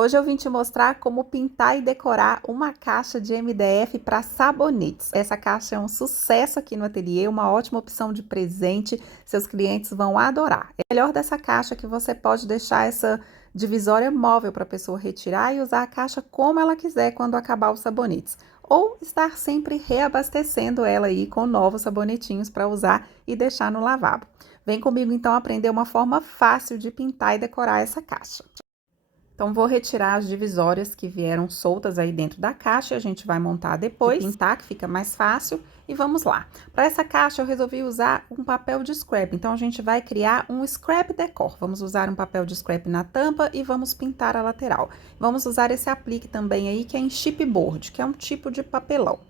Hoje eu vim te mostrar como pintar e decorar uma caixa de MDF para sabonetes. Essa caixa é um sucesso aqui no ateliê, uma ótima opção de presente, seus clientes vão adorar. É melhor dessa caixa que você pode deixar essa divisória móvel para a pessoa retirar e usar a caixa como ela quiser quando acabar os sabonetes. Ou estar sempre reabastecendo ela aí com novos sabonetinhos para usar e deixar no lavabo. Vem comigo então aprender uma forma fácil de pintar e decorar essa caixa. Então, vou retirar as divisórias que vieram soltas aí dentro da caixa, a gente vai montar depois, pintar, que fica mais fácil, e vamos lá. Para essa caixa, eu resolvi usar um papel de scrap, então a gente vai criar um scrap decor. Vamos usar um papel de scrap na tampa e vamos pintar a lateral. Vamos usar esse aplique também aí, que é em chipboard, que é um tipo de papelão.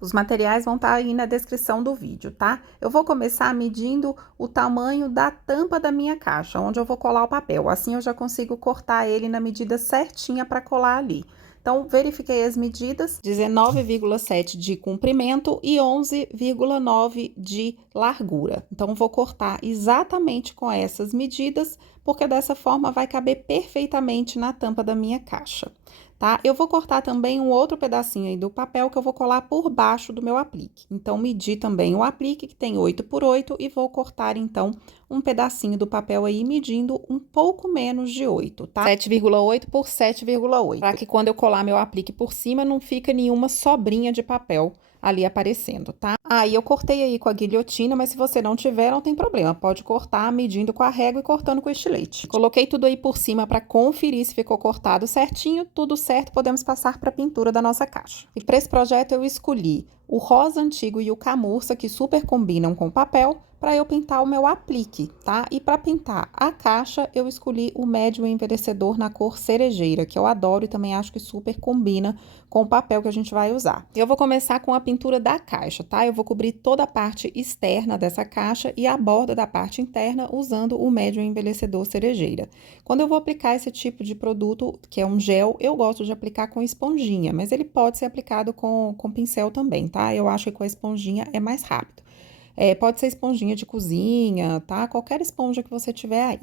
Os materiais vão estar aí na descrição do vídeo, tá? Eu vou começar medindo o tamanho da tampa da minha caixa, onde eu vou colar o papel. Assim eu já consigo cortar ele na medida certinha para colar ali. Então, verifiquei as medidas, 19,7 de comprimento e 11,9 de largura. Então, vou cortar exatamente com essas medidas, porque dessa forma vai caber perfeitamente na tampa da minha caixa. Tá? Eu vou cortar também um outro pedacinho aí do papel que eu vou colar por baixo do meu aplique. Então, medi também o aplique, que tem 8 por 8, e vou cortar, então, um pedacinho do papel aí, medindo um pouco menos de 8, tá? 7,8 por 7,8, para que quando eu colar meu aplique por cima, não fica nenhuma sobrinha de papel ali aparecendo, tá? Aí eu cortei aí com a guilhotina, mas se você não tiver, não tem problema. Pode cortar medindo com a régua e cortando com o estilete. Coloquei tudo aí por cima para conferir se ficou cortado certinho. Tudo certo, podemos passar para a pintura da nossa caixa. E para esse projeto eu escolhi o rosa antigo e o camurça, que super combinam com o papel, para eu pintar o meu aplique, tá? E para pintar a caixa, eu escolhi o médio envelhecedor na cor cerejeira, que eu adoro e também acho que super combina com o papel que a gente vai usar. Eu vou começar com a pintura da caixa, tá? Eu vou cobrir toda a parte externa dessa caixa e a borda da parte interna usando o médio envelhecedor cerejeira. Quando eu vou aplicar esse tipo de produto, que é um gel, eu gosto de aplicar com esponjinha, mas ele pode ser aplicado com pincel também, tá? Eu acho que com a esponjinha é mais rápido. Pode ser esponjinha de cozinha, tá? Qualquer esponja que você tiver aí.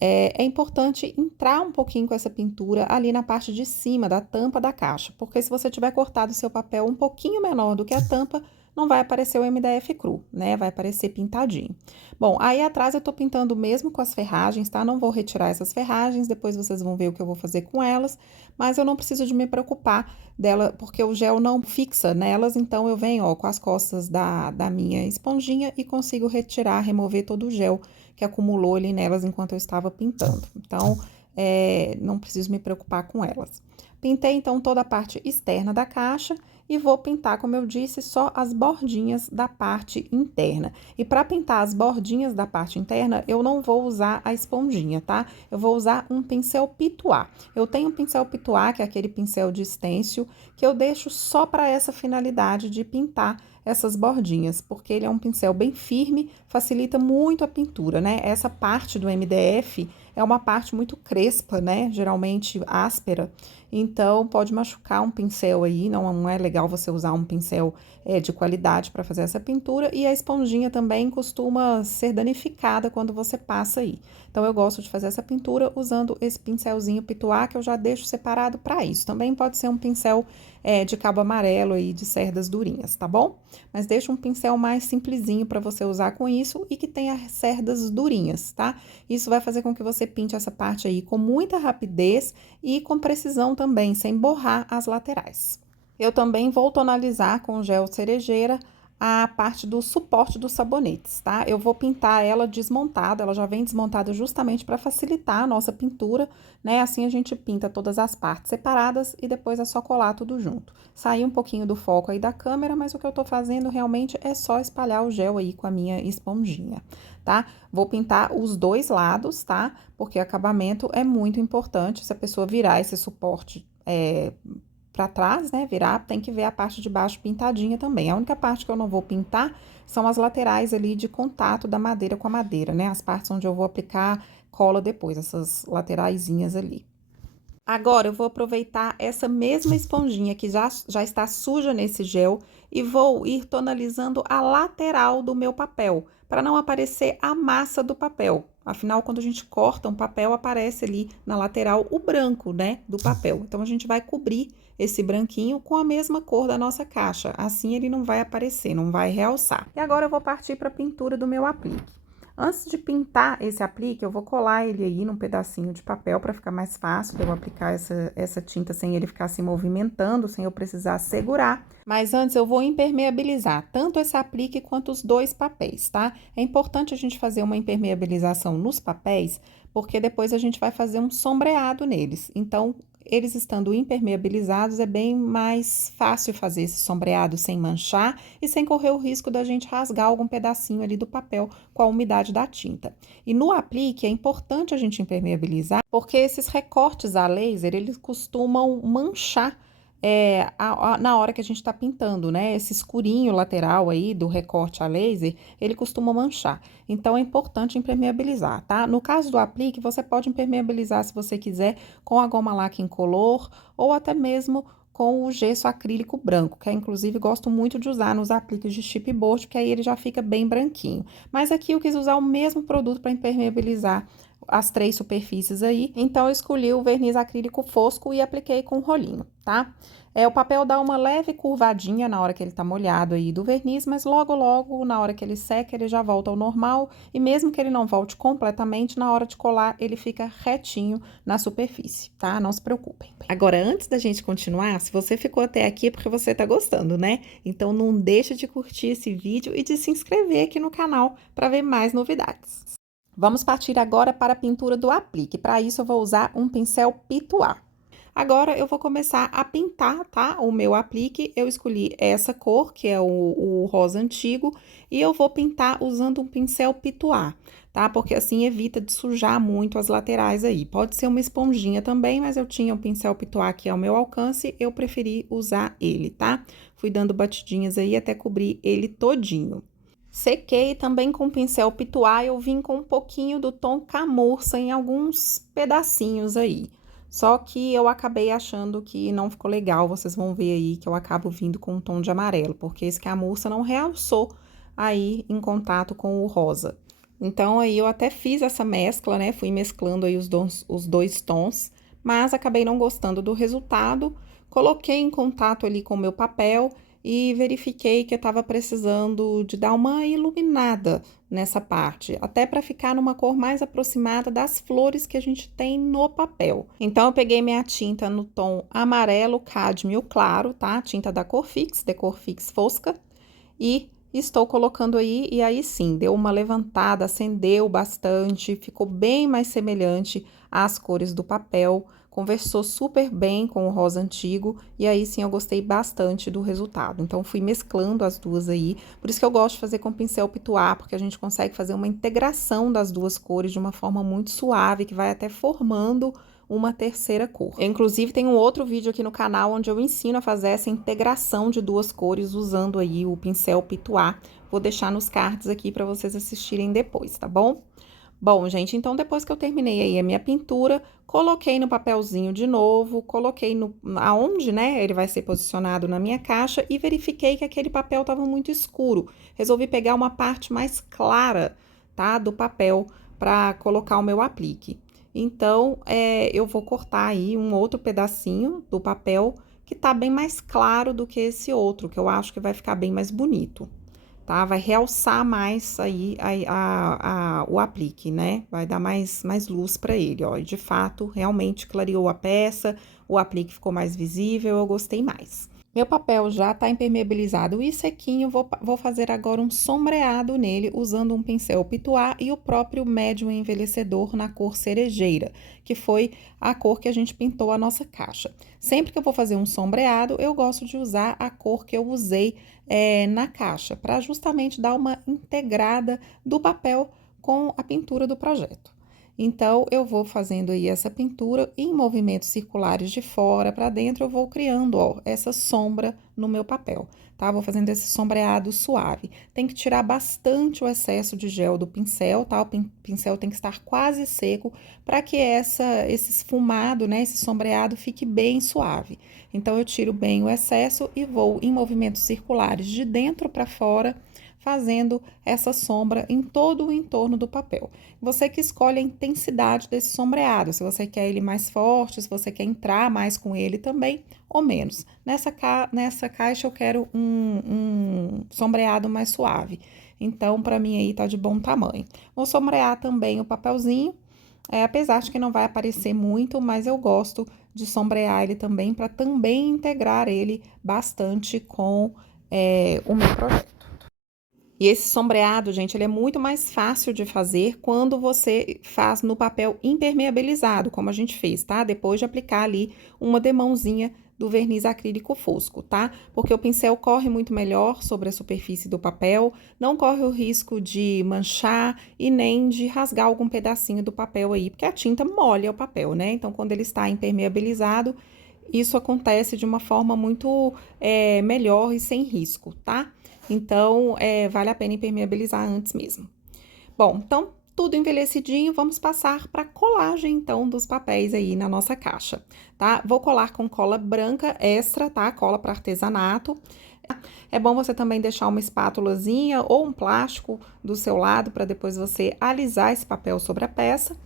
É importante entrar um pouquinho com essa pintura ali na parte de cima da tampa da caixa, porque se você tiver cortado o seu papel um pouquinho menor do que a tampa, não vai aparecer o MDF cru, né? Vai aparecer pintadinho. Bom, aí atrás eu tô pintando mesmo com as ferragens, tá? Não vou retirar essas ferragens, depois vocês vão ver o que eu vou fazer com elas, mas eu não preciso de me preocupar dela, porque o gel não fixa nelas, então eu venho, ó, com as costas da minha esponjinha e consigo retirar, remover todo o gel que acumulou ali nelas enquanto eu estava pintando. Então, não preciso me preocupar com elas. Pintei, então, toda a parte externa da caixa e vou pintar, como eu disse, só as bordinhas da parte interna. E para pintar as bordinhas da parte interna, eu não vou usar a esponjinha, tá? Eu vou usar um pincel pituá. Eu tenho um pincel pituá, que é aquele pincel de stencil, que eu deixo só para essa finalidade de pintar essas bordinhas, porque ele é um pincel bem firme, facilita muito a pintura, né? Essa parte do MDF é uma parte muito crespa, né? Geralmente áspera, então pode machucar um pincel aí, não é legal você usar um pincel de qualidade para fazer essa pintura, e a esponjinha também costuma ser danificada quando você passa aí. Então eu gosto de fazer essa pintura usando esse pincelzinho pituá, que eu já deixo separado para isso. Também pode ser um pincel de cabo amarelo aí, de cerdas durinhas, tá bom? Mas deixa um pincel mais simplesinho para você usar com isso e que tenha cerdas durinhas, tá? Isso vai fazer com que você pinte essa parte aí com muita rapidez e com precisão também, sem borrar as laterais. Eu também vou tonalizar com gel cerejeira a parte do suporte dos sabonetes, tá? Eu vou pintar ela desmontada, ela já vem desmontada justamente para facilitar a nossa pintura, né? Assim a gente pinta todas as partes separadas e depois é só colar tudo junto. Saí um pouquinho do foco aí da câmera, mas o que eu tô fazendo realmente é só espalhar o gel aí com a minha esponjinha, tá? Vou pintar os dois lados, tá? Porque acabamento é muito importante. Se a pessoa virar esse suporte para trás, né, virar, tem que ver a parte de baixo pintadinha também. A única parte que eu não vou pintar são as laterais ali de contato da madeira com a madeira, né, as partes onde eu vou aplicar cola depois, essas lateraisinhas ali. Agora, eu vou aproveitar essa mesma esponjinha que já está suja nesse gel e vou ir tonalizando a lateral do meu papel, para não aparecer a massa do papel. Afinal, quando a gente corta um papel, aparece ali na lateral o branco, né, do papel. Então, a gente vai cobrir esse branquinho com a mesma cor da nossa caixa. Assim, ele não vai aparecer, não vai realçar. E agora eu vou partir para a pintura do meu aplique. Antes de pintar esse aplique, eu vou colar ele aí num pedacinho de papel para ficar mais fácil de eu aplicar essa tinta sem ele ficar se movimentando, sem eu precisar segurar. Mas antes eu vou impermeabilizar tanto esse aplique quanto os dois papéis, tá? É importante a gente fazer uma impermeabilização nos papéis, porque depois a gente vai fazer um sombreado neles. Então, eles estando impermeabilizados, é bem mais fácil fazer esse sombreado sem manchar e sem correr o risco da gente rasgar algum pedacinho ali do papel com a umidade da tinta. E no aplique é importante a gente impermeabilizar, porque esses recortes a laser, eles costumam manchar na hora que a gente está pintando, né? Esse escurinho lateral aí do recorte a laser, ele costuma manchar. Então, é importante impermeabilizar, tá? No caso do aplique, você pode impermeabilizar, se você quiser, com a goma laca incolor ou até mesmo com o gesso acrílico branco, que inclusive gosto muito de usar nos apliques de chipboard, porque aí ele já fica bem branquinho. Mas aqui eu quis usar o mesmo produto para impermeabilizar as três superfícies aí, então eu escolhi o verniz acrílico fosco e apliquei com um rolinho, tá? O papel dá uma leve curvadinha na hora que ele tá molhado aí do verniz, mas logo, na hora que ele seca, ele já volta ao normal, e mesmo que ele não volte completamente, na hora de colar, ele fica retinho na superfície, tá? Não se preocupem. Agora, antes da gente continuar, se você ficou até aqui é porque você tá gostando, né? Então, não deixa de curtir esse vídeo e de se inscrever aqui no canal para ver mais novidades. Vamos partir agora para a pintura do aplique. Para isso, eu vou usar um pincel pituá. Agora, eu vou começar a pintar, tá? O meu aplique, eu escolhi essa cor, que é o rosa antigo, e eu vou pintar usando um pincel pituá, tá? Porque assim evita de sujar muito as laterais aí. Pode ser uma esponjinha também, mas eu tinha um pincel pituá aqui ao meu alcance, eu preferi usar ele, tá? Fui dando batidinhas aí até cobrir ele todinho. Sequei também com pincel pituá, eu vim com um pouquinho do tom camurça em alguns pedacinhos aí. Só que eu acabei achando que não ficou legal, vocês vão ver aí que eu acabo vindo com um tom de amarelo, porque esse camurça não realçou aí em contato com o rosa. Então, aí eu até fiz essa mescla, né, fui mesclando aí os dois tons, mas acabei não gostando do resultado, coloquei em contato ali com o meu papel e verifiquei que eu estava precisando de dar uma iluminada nessa parte, até para ficar numa cor mais aproximada das flores que a gente tem no papel. Então, eu peguei minha tinta no tom amarelo cádmio claro, tá? Tinta da Corfix, de Corfix Fosca, e estou colocando aí, e aí sim, deu uma levantada, acendeu bastante, ficou bem mais semelhante às cores do papel, conversou super bem com o rosa antigo, e aí sim eu gostei bastante do resultado. Então, fui mesclando as duas aí, por isso que eu gosto de fazer com pincel pituá, porque a gente consegue fazer uma integração das duas cores de uma forma muito suave, que vai até formando uma terceira cor. Eu, inclusive, tem um outro vídeo aqui no canal onde eu ensino a fazer essa integração de duas cores usando aí o pincel pituá. Vou deixar nos cards aqui para vocês assistirem depois, tá bom? Bom, gente, então depois que eu terminei aí a minha pintura, coloquei no papelzinho de novo, coloquei aonde, né, ele vai ser posicionado na minha caixa e verifiquei que aquele papel estava muito escuro. Resolvi pegar uma parte mais clara, tá, do papel para colocar o meu aplique. Então, eu vou cortar aí um outro pedacinho do papel que tá bem mais claro do que esse outro, que eu acho que vai ficar bem mais bonito, tá? Vai realçar mais aí o aplique, né? Vai dar mais luz para ele, ó. E de fato, realmente clareou a peça, o aplique ficou mais visível, eu gostei mais. Meu papel já tá impermeabilizado e sequinho, vou fazer agora um sombreado nele usando um pincel pituá e o próprio médium envelhecedor na cor cerejeira, que foi a cor que a gente pintou a nossa caixa. Sempre que eu vou fazer um sombreado, eu gosto de usar a cor que eu usei na caixa, para justamente dar uma integrada do papel com a pintura do projeto. Então, eu vou fazendo aí essa pintura em movimentos circulares de fora para dentro, eu vou criando, ó, essa sombra no meu papel, tá? Vou fazendo esse sombreado suave. Tem que tirar bastante o excesso de gel do pincel, tá? O pincel tem que estar quase seco para que esse esfumado, né, esse sombreado fique bem suave. Então, eu tiro bem o excesso e vou em movimentos circulares de dentro para fora, fazendo essa sombra em todo o entorno do papel. Você que escolhe a intensidade desse sombreado, se você quer ele mais forte, se você quer entrar mais com ele também, ou menos. Nessa caixa eu quero um sombreado mais suave, então para mim aí tá de bom tamanho. Vou sombrear também o papelzinho, apesar de que não vai aparecer muito, mas eu gosto de sombrear ele também para também integrar ele bastante com o meu projeto. E esse sombreado, gente, ele é muito mais fácil de fazer quando você faz no papel impermeabilizado, como a gente fez, tá? Depois de aplicar ali uma demãozinha do verniz acrílico fosco, tá? Porque o pincel corre muito melhor sobre a superfície do papel, não corre o risco de manchar e nem de rasgar algum pedacinho do papel aí, porque a tinta molha o papel, né? Então, quando ele está impermeabilizado, isso acontece de uma forma muito melhor e sem risco, tá? Então, vale a pena impermeabilizar antes mesmo. Bom, então, tudo envelhecidinho, vamos passar para colagem, então, dos papéis aí na nossa caixa, tá? Vou colar com cola branca extra, tá? Cola para artesanato. É bom você também deixar uma espátulazinha ou um plástico do seu lado para depois você alisar esse papel sobre a peça.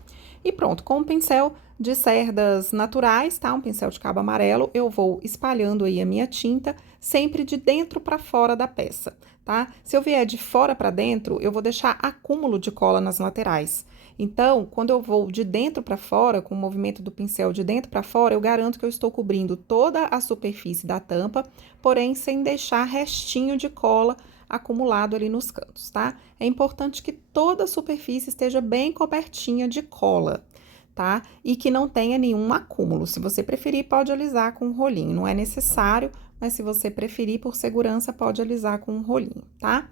E pronto, com um pincel de cerdas naturais, tá? Um pincel de cabo amarelo, eu vou espalhando aí a minha tinta, sempre de dentro para fora da peça, tá? Se eu vier de fora para dentro, eu vou deixar acúmulo de cola nas laterais. Então, quando eu vou de dentro para fora, com o movimento do pincel de dentro para fora, eu garanto que eu estou cobrindo toda a superfície da tampa, porém sem deixar restinho de cola acumulado ali nos cantos, tá? É importante que toda a superfície esteja bem cobertinha de cola, tá? E que não tenha nenhum acúmulo. Se você preferir, pode alisar com um rolinho. Não é necessário, mas se você preferir, por segurança, pode alisar com um rolinho, tá?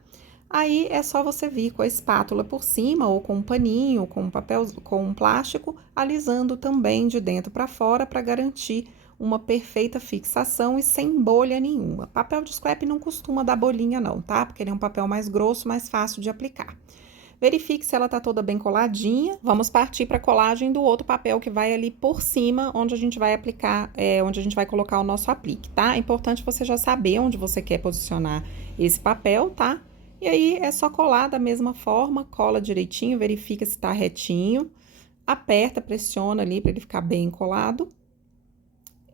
Aí é só você vir com a espátula por cima, ou com um paninho, com um papel, com um plástico, alisando também de dentro para fora para garantir uma perfeita fixação e sem bolha nenhuma. Papel de scrap não costuma dar bolinha não, tá? Porque ele é um papel mais grosso, mais fácil de aplicar. Verifique se ela tá toda bem coladinha. Vamos partir para a colagem do outro papel que vai ali por cima, onde a gente vai aplicar, onde a gente vai colocar o nosso aplique, tá? É importante você já saber onde você quer posicionar esse papel, tá? E aí é só colar da mesma forma, cola direitinho, verifica se tá retinho, aperta, pressiona ali para ele ficar bem colado.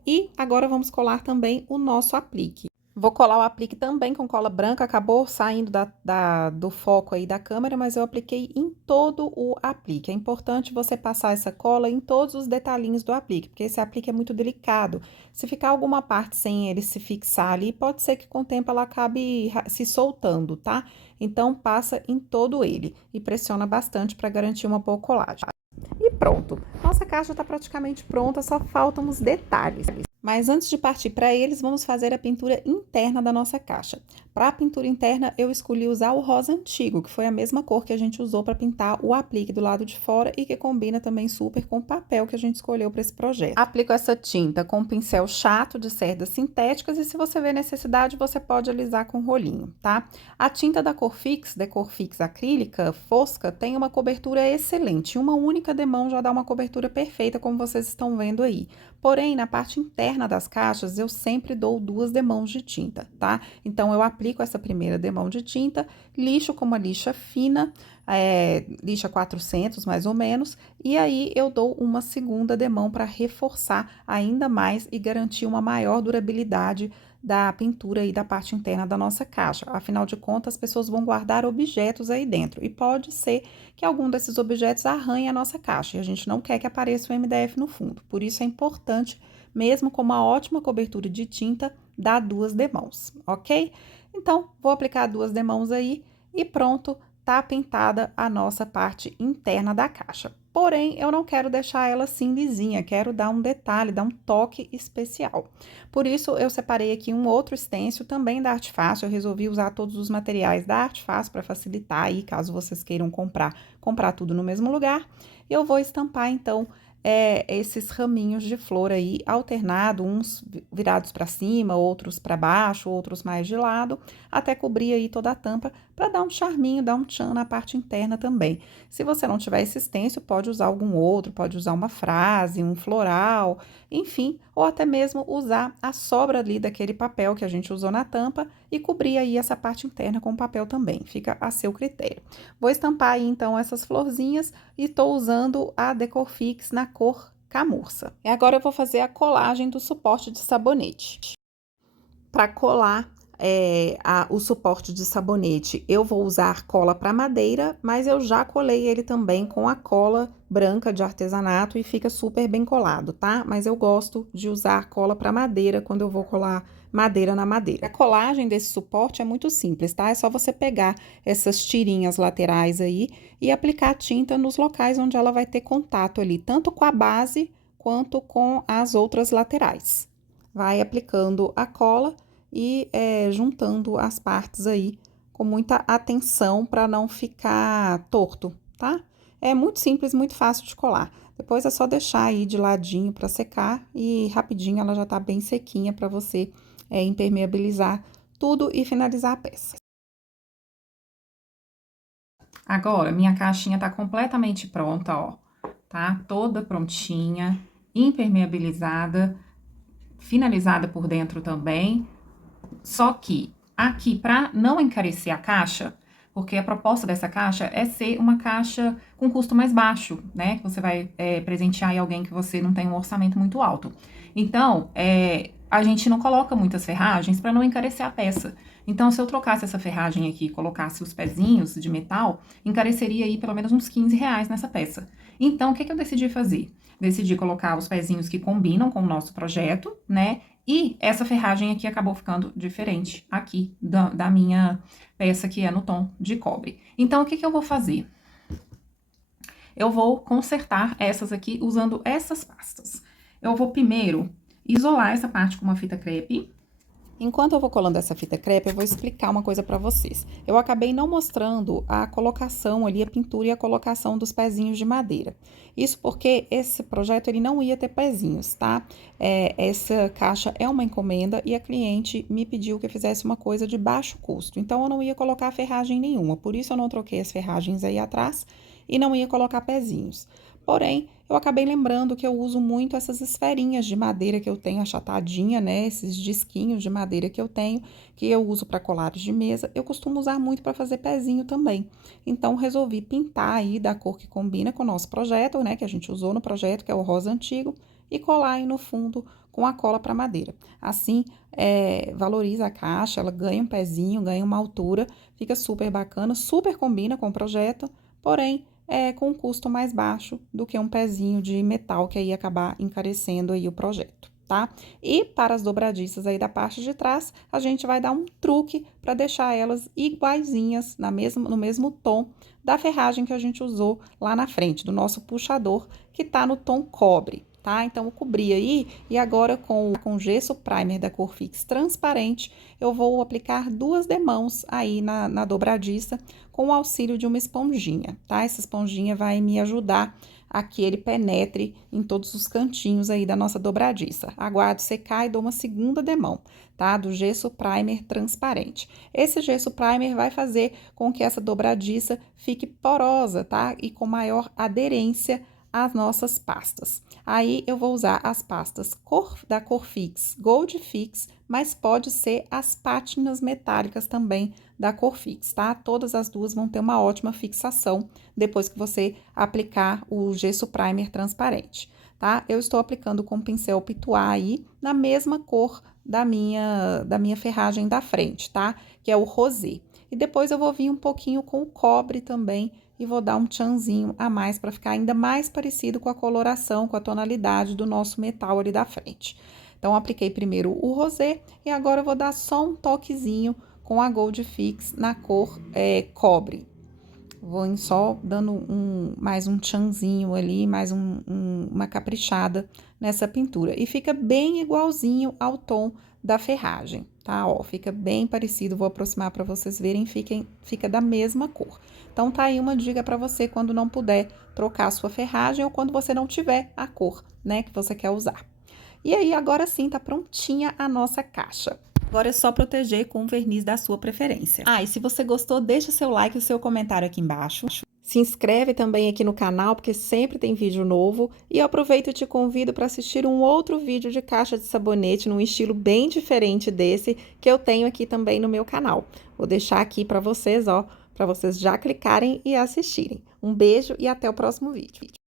E agora vamos colar também o nosso aplique. Vou colar o aplique também com cola branca, acabou saindo do foco aí da câmera, mas eu apliquei em todo o aplique. É importante você passar essa cola em todos os detalhinhos do aplique, porque esse aplique é muito delicado. Se ficar alguma parte sem ele se fixar ali, pode ser que com o tempo ela acabe se soltando, tá? Então, passa em todo ele e pressiona bastante para garantir uma boa colagem. E pronto, nossa caixa está praticamente pronta, só faltam os detalhes. Mas antes de partir para eles, vamos fazer a pintura interna da nossa caixa. Para a pintura interna, eu escolhi usar o rosa antigo, que foi a mesma cor que a gente usou para pintar o aplique do lado de fora e que combina também super com o papel que a gente escolheu para esse projeto. Aplico essa tinta com um pincel chato de cerdas sintéticas e se você vê necessidade, você pode alisar com rolinho, tá? A tinta da Corfix acrílica, fosca, tem uma cobertura excelente. Uma única demão já dá uma cobertura perfeita, como vocês estão vendo aí. Porém, na parte interna das caixas, eu sempre dou 2 demãos de tinta, tá? Então, eu aplico essa primeira demão de tinta, lixo com uma lixa fina, lixa 400 mais ou menos, e aí eu dou uma segunda demão para reforçar ainda mais e garantir uma maior durabilidade da pintura e da parte interna da nossa caixa. Afinal de contas, as pessoas vão guardar objetos aí dentro e pode ser que algum desses objetos arranhe a nossa caixa e a gente não quer que apareça o MDF no fundo. Por isso é importante, mesmo com uma ótima cobertura de tinta, dar 2 demãos, ok? Então, vou aplicar 2 demãos aí e pronto, tá pintada a nossa parte interna da caixa. Porém, eu não quero deixar ela assim lisinha, quero dar um detalhe, dar um toque especial. Por isso, eu separei aqui um outro stencil também da Arte Fácil, eu resolvi usar todos os materiais da Arte Fácil para facilitar aí, caso vocês queiram comprar tudo no mesmo lugar. Eu vou estampar, então, esses raminhos de flor aí, alternado, uns virados para cima, outros para baixo, outros mais de lado, até cobrir aí toda a tampa, para dar um charminho, dar um tchan na parte interna também. Se você não tiver esse stencil, pode usar algum outro, pode usar uma frase, um floral, enfim, ou até mesmo usar a sobra ali daquele papel que a gente usou na tampa e cobrir aí essa parte interna com papel também, fica a seu critério. Vou estampar aí então essas florzinhas e estou usando a Decorfix na cor camurça. E agora eu vou fazer a colagem do suporte de sabonete. Para colar o suporte de sabonete, eu vou usar cola para madeira, mas eu já colei ele também com a cola branca de artesanato e fica super bem colado, tá? Mas eu gosto de usar cola para madeira quando eu vou colar madeira na madeira. A colagem desse suporte é muito simples, tá? É só você pegar essas tirinhas laterais aí e aplicar a tinta nos locais onde ela vai ter contato ali, tanto com a base quanto com as outras laterais. Vai aplicando a cola e juntando as partes aí com muita atenção para não ficar torto, tá? É muito simples, muito fácil de colar. Depois é só deixar aí de ladinho para secar e rapidinho ela já tá bem sequinha para você impermeabilizar tudo e finalizar a peça. Agora, minha caixinha tá completamente pronta, ó, tá? Toda prontinha, impermeabilizada, finalizada por dentro também. Só que aqui, para não encarecer a caixa, porque a proposta dessa caixa é ser uma caixa com custo mais baixo, né? Que você vai presentear aí alguém que você não tem um orçamento muito alto. Então, a gente não coloca muitas ferragens para não encarecer a peça. Então, se eu trocasse essa ferragem aqui e colocasse os pezinhos de metal, encareceria aí pelo menos uns R$ 15 nessa peça. Então, o que eu decidi fazer? Decidi colocar os pezinhos que combinam com o nosso projeto, né? E essa ferragem aqui acabou ficando diferente aqui da minha peça, que é no tom de cobre. Então, o que eu vou fazer? Eu vou consertar essas aqui usando essas pastas. Eu vou primeiro isolar essa parte com uma fita crepe. Enquanto eu vou colando essa fita crepe, eu vou explicar uma coisa para vocês. Eu acabei não mostrando a colocação ali, a pintura e a colocação dos pezinhos de madeira. Isso porque esse projeto ele não ia ter pezinhos, tá? Essa caixa é uma encomenda e a cliente me pediu que eu fizesse uma coisa de baixo custo. Então, eu não ia colocar ferragem nenhuma, por isso eu não troquei as ferragens aí atrás e não ia colocar pezinhos. Porém, eu acabei lembrando que eu uso muito essas esferinhas de madeira que eu tenho achatadinha, né? Esses disquinhos de madeira que eu uso para colares de mesa. Eu costumo usar muito para fazer pezinho também. Então, resolvi pintar aí da cor que combina com o nosso projeto, né? Que a gente usou no projeto, que é o rosa antigo, e colar aí no fundo com a cola para madeira. Assim, valoriza a caixa, ela ganha um pezinho, ganha uma altura, fica super bacana, super combina com o projeto, porém, com um custo mais baixo do que um pezinho de metal, que aí ia acabar encarecendo aí o projeto, tá? E para as dobradiças aí da parte de trás, a gente vai dar um truque para deixar elas iguaizinhas, no mesmo tom da ferragem que a gente usou lá na frente, do nosso puxador, que tá no tom cobre, tá? Então, eu cobri aí e agora com gesso primer da Corfix transparente, eu vou aplicar 2 demãos aí na dobradiça com o auxílio de uma esponjinha, tá? Essa esponjinha vai me ajudar a que ele penetre em todos os cantinhos aí da nossa dobradiça. Aguardo secar e dou uma segunda demão, tá? Do gesso primer transparente. Esse gesso primer vai fazer com que essa dobradiça fique porosa, tá? E com maior aderência às nossas pastas. Aí, eu vou usar as pastas da Corfix Gold Fix, mas pode ser as pátinas metálicas também da Corfix, tá? Todas as duas vão ter uma ótima fixação depois que você aplicar o gesso primer transparente, tá? Eu estou aplicando com o pincel Pituá aí, na mesma cor da minha ferragem da frente, tá? Que é o rosé. E depois eu vou vir um pouquinho com o cobre também, e vou dar um tchanzinho a mais para ficar ainda mais parecido com a coloração, com a tonalidade do nosso metal ali da frente. Então, apliquei primeiro o rosé e agora eu vou dar só um toquezinho com a Gold Fix na cor cobre. Vou só dando mais um tchanzinho ali, mais uma caprichada nessa pintura. E fica bem igualzinho ao tom da ferragem, tá? Ó, fica bem parecido, vou aproximar para vocês verem, fica da mesma cor. Então, tá aí uma dica para você quando não puder trocar a sua ferragem ou quando você não tiver a cor, né, que você quer usar. E aí, agora sim, tá prontinha a nossa caixa. Agora é só proteger com o verniz da sua preferência. Ah, e se você gostou, deixa seu like e o seu comentário aqui embaixo. Se inscreve também aqui no canal, porque sempre tem vídeo novo. E eu aproveito e te convido para assistir um outro vídeo de caixa de sabonete, num estilo bem diferente desse, que eu tenho aqui também no meu canal. Vou deixar aqui para vocês, ó, para vocês já clicarem e assistirem. Um beijo e até o próximo vídeo.